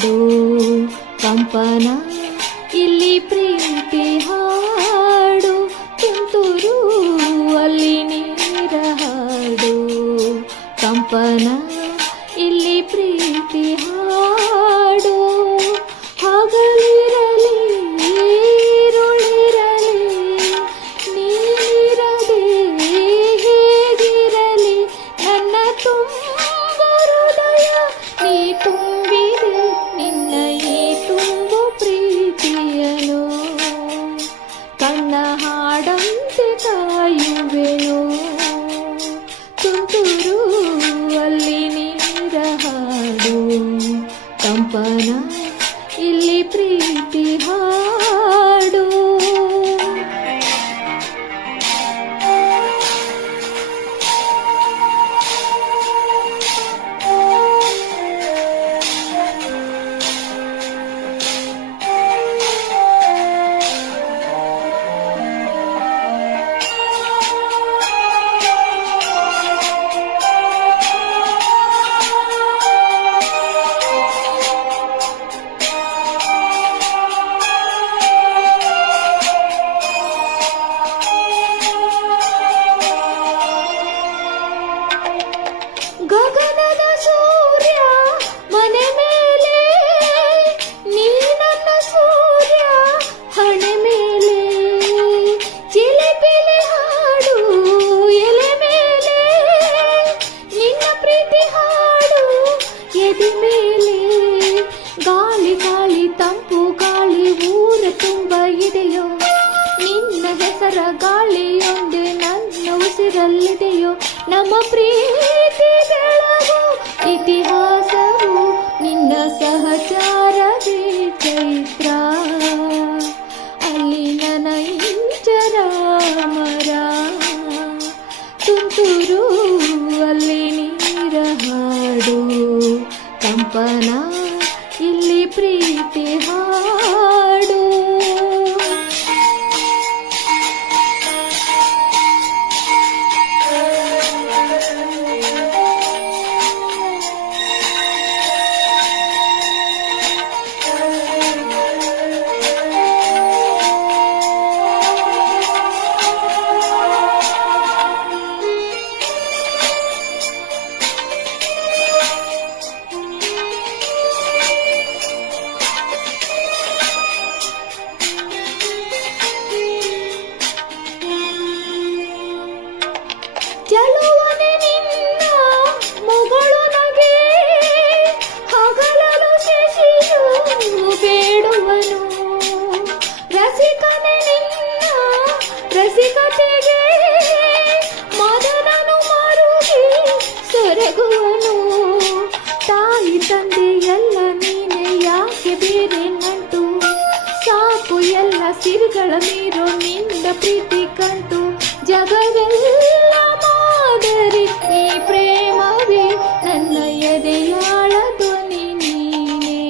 ಹಾಡು ಕಂಪನ ಇಲ್ಲಿ ಪ್ರೀತಿ ಹಾಡು ತುಂತುರು ಅಲ್ಲಿ ನೀರ ಹಾಡು ಕಂಪನ ಇಲ್ಲಿ ಪ್ರೀತಿ ಹಾಡು ಹಗಲಿರಲಿ ಈರುಳಿರಲಿ ನೀರದೆ ಹೇಗಿರಲಿ ನನ್ನ ತುಂಬ ಹೃದಯ ನೀ ತುಂಬಿದೆ ನಿನ್ನ ಈ ತುಂಬು ಪ್ರೀತಿಯನು ಕಣ್ಣ ಹಾಡಂತೆ ಕಾಯುವೆನು ತುಂತುರು ಅಲ್ಲಿ ನೀರ ಹಾಡು ಕಂಪನ ಇಲ್ಲಿ ಪ್ರೀತಿ ಹಾಡು ಗಗನದ ಸೂರ್ಯ ಮನೆ ಮೇಲೆ ನೀ ನನ್ನ ಸೂರ್ಯ ಹಣೆ ಮೇಲೆ ಚಿಲಿಪಿಲಿ ಹಾಡು ಎಲೆ ಮೇಲೆ ನಿನ್ನ ಪ್ರೀತಿ ಹಾಡು ಎದೆ ಮೇಲೆ ಗಾಳಿ ಗಾಳಿ ತಂಪು ಗಾಳಿ ಊರ ತುಂಬ ಇದೆಯೋ ನಿನ್ನ ಹೆಸರ ಗಾಳಿಯೊಂದೇ ನನ್ನ ಉಸಿರಲ್ಲಿದೆಯೋ ನಮ್ಮ ಪ್ರೀತಿ ಬೆಳಗು ಇತಿಹಾಸವು ನಿನ್ನ ಸಹಚಾರವೇ ಚೈತ್ರ ಅಲ್ಲಿ ನನ್ನ ಇಂಚರ ಮರ ತುಂತುರು ಅಲ್ಲಿ ನೀರ ಹಾಡು ಕಂಪನ ಇಲ್ಲಿ ಪ್ರೀತಿ ಹಾಡು ಚೆಲುವನೆ ನಿನ್ನ ಮುಗಳು ನಗೆ ಹಗಲಲು ಶಶಿಯು ಬೇಡುವನು ರಸಿಕನೆ ನಿನ್ನ ರಸಿಕತೆಗೆ ಮದನನು ಮರುಗಿ ಸೊರಗುವನು ತಾಯಿ ತಂದೆ ಎಲ್ಲ ನೀನೆ ಯಾಕೆ ಬೇರೆ ನಂಟು ಸಾಕು ಎಲ್ಲ ಸಿರಿಗಳ ಮೀರೋ ನಿನ್ನ ಪ್ರೀತಿ ಕಂಟು ಜಗವೆಲ್ಲ ಮಾದರಿ ಈ ಪ್ರೇಮವೇ ನನ್ನ ಎದೆಯಾಳ ಧ್ವನಿ ನೀನೇ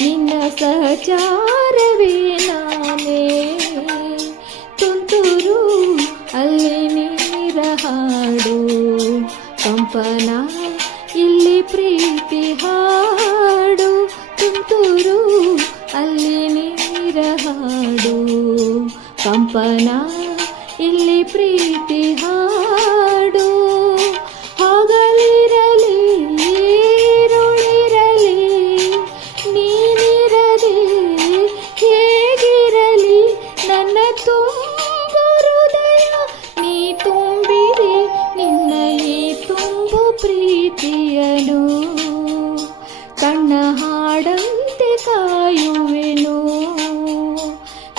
ನಿನ್ನ ಸಹಚಾರವೇ ನಾನೇ ತುಂತುರು ಅಲ್ಲಿ ನೀರ ಹಾಡು ಕಂಪನ ಇಲ್ಲಿ ಪ್ರೀತಿ ಹಾಡು ತುಂತುರು ಅಲ್ಲಿ ನೀರ ಹಾಡು ಕಂಪನ ಇಲ್ಲಿ ಪ್ರೀತಿ ಹಾಡು ಹಗಲಿರಲಿ ಈರುಳಿರಲಿ ನೀನಿರದೆ ಹೇಗಿರಲಿ ನನ್ನ ತುಂಬ ಹೃದಯ ನೀ ತುಂಬಿದೆ ನಿನ್ನ ಈ ತುಂಬು ಪ್ರೀತಿಯನು ಕಣ್ಣ ಹಾಡಂತೆ ಕಾಯುವೆನು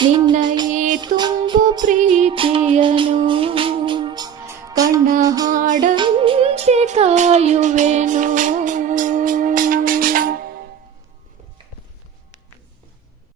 ನಿನ್ನ ಈ ತುಂಬು ಪ್ರೀತಿಯನು ಕಣ್ಣ ಹಾಡಂತೆ ಕಾಯುವೆನು.